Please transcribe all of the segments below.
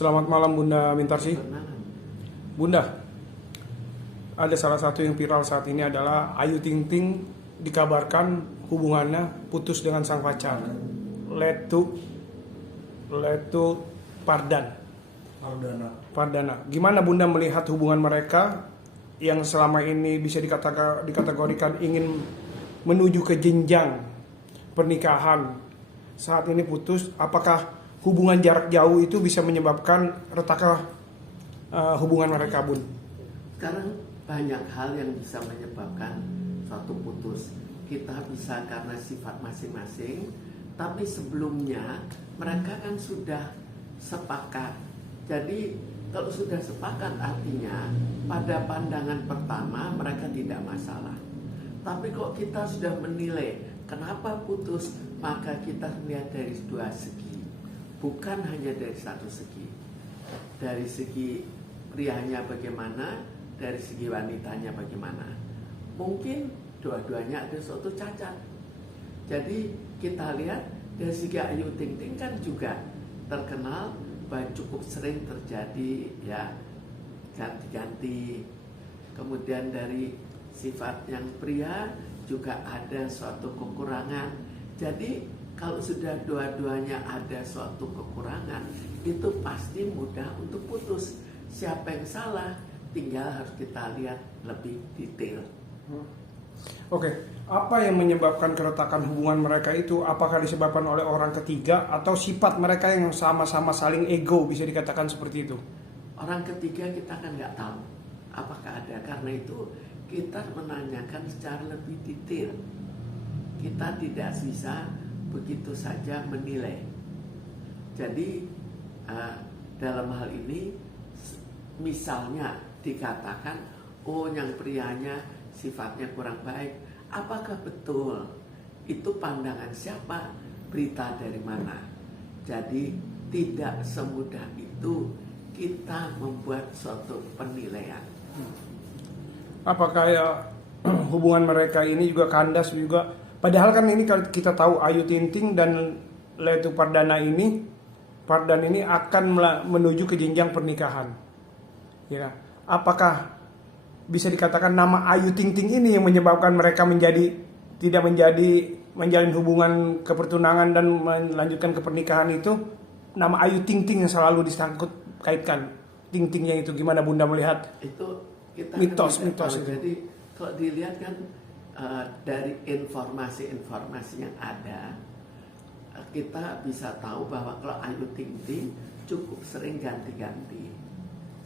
Selamat malam Bunda Mintarsi. Bunda, ada salah satu yang viral saat ini adalah Ayu Ting Ting dikabarkan hubungannya putus dengan sang pacar, Letu Pardana. Gimana Bunda melihat hubungan mereka yang selama ini bisa dikategorikan ingin menuju ke jenjang pernikahan, saat ini putus? Apakah hubungan jarak jauh itu bisa menyebabkan retaknya hubungan mereka, Bun? Sekarang banyak hal yang bisa menyebabkan suatu putus. Kita bisa karena sifat masing-masing, tapi sebelumnya mereka kan sudah sepakat. Jadi kalau sudah sepakat artinya pada pandangan pertama mereka tidak masalah. Tapi kok kita sudah menilai kenapa putus, maka kita melihat dari dua segi. Bukan hanya dari satu segi. Dari segi prianya bagaimana, dari segi wanitanya bagaimana. Mungkin dua-duanya ada suatu cacat. Jadi kita lihat dari segi Ayu Ting Ting kan juga terkenal bahwa cukup sering terjadi ya ganti-ganti. Kemudian dari sifat yang pria juga ada suatu kekurangan. Jadi kalau sudah dua-duanya ada suatu kekurangan, itu pasti mudah untuk putus. Siapa yang salah, tinggal harus kita lihat lebih detail. Oke, apa yang menyebabkan keretakan hubungan mereka itu? Apakah disebabkan oleh orang ketiga atau sifat mereka yang sama-sama saling ego, bisa dikatakan seperti itu? Orang ketiga kita kan nggak tahu apakah ada. Karena itu kita menanyakan secara lebih detail. Kita tidak bisa begitu saja menilai. Jadi dalam hal ini misalnya dikatakan oh yang prianya sifatnya kurang baik, apakah betul? Itu pandangan siapa? Berita dari mana? Jadi tidak semudah itu kita membuat suatu penilaian. Apakah ya hubungan mereka ini juga kandas juga? Padahal kan ini kalau kita tahu Ayu Ting Ting dan Letu Pardana ini akan menuju ke jenjang pernikahan. Ya, apakah bisa dikatakan nama Ayu Ting Ting ini yang menyebabkan mereka tidak menjalin hubungan kepertunangan dan melanjutkan ke pernikahan itu? Nama Ayu Ting Ting yang selalu disangkut kaitkan. Ting Tingnya itu gimana Bunda melihat? Itu kita mitos itu. Jadi kalau dilihat kan dari informasi-informasi yang ada, kita bisa tahu bahwa kalau Ayu Ting Ting cukup sering ganti-ganti.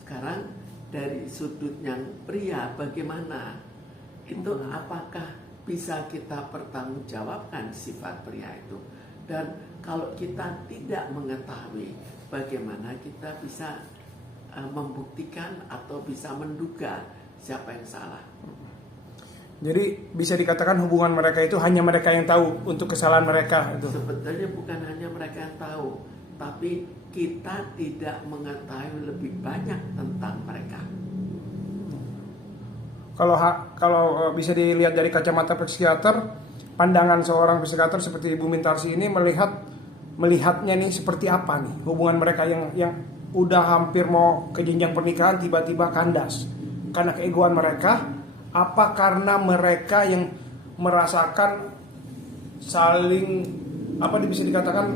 Sekarang dari sudut yang pria bagaimana? Itu apakah bisa kita pertanggungjawabkan sifat pria itu? Dan kalau kita tidak mengetahui, bagaimana kita bisa membuktikan atau bisa menduga siapa yang salah? Jadi bisa dikatakan hubungan mereka itu hanya mereka yang tahu untuk kesalahan mereka itu. Sebetulnya bukan hanya mereka yang tahu, tapi kita tidak mengetahui lebih banyak tentang mereka. Kalau bisa dilihat dari kacamata psikiater, pandangan seorang psikiater seperti Ibu Mintarsi ini melihatnya nih seperti apa nih hubungan mereka yang udah hampir mau ke jenjang pernikahan tiba-tiba kandas karena keegoan mereka. Apa karena mereka yang merasakan saling bisa dikatakan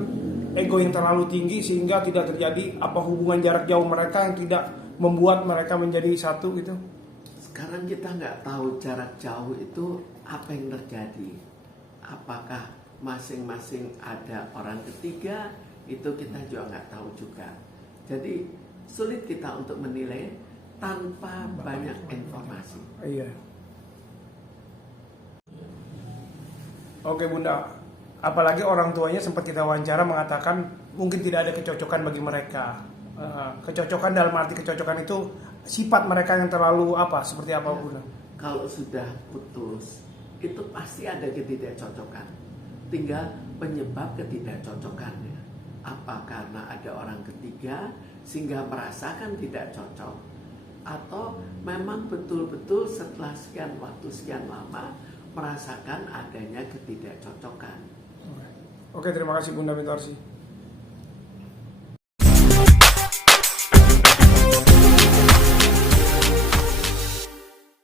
ego yang terlalu tinggi sehingga tidak terjadi hubungan jarak jauh mereka yang tidak membuat mereka menjadi satu gitu? Sekarang kita nggak tahu jarak jauh itu apa yang terjadi. Apakah masing-masing ada orang ketiga, itu kita juga nggak tahu juga. Jadi sulit kita untuk menilai tanpa banyak informasi. Iya. Oke Bunda, apalagi orang tuanya sempat kita wawancara mengatakan mungkin tidak ada kecocokan bagi mereka. Kecocokan dalam arti kecocokan itu sifat mereka yang terlalu seperti apa Bunda? Kalau sudah putus itu pasti ada ketidakcocokan. Tinggal penyebab ketidakcocokannya. Apa karena ada orang ketiga sehingga merasakan tidak cocok, atau memang betul-betul setelah sekian waktu sekian lama merasakan adanya ketidakcocokan. Oke, terima kasih Bunda Mintarsi.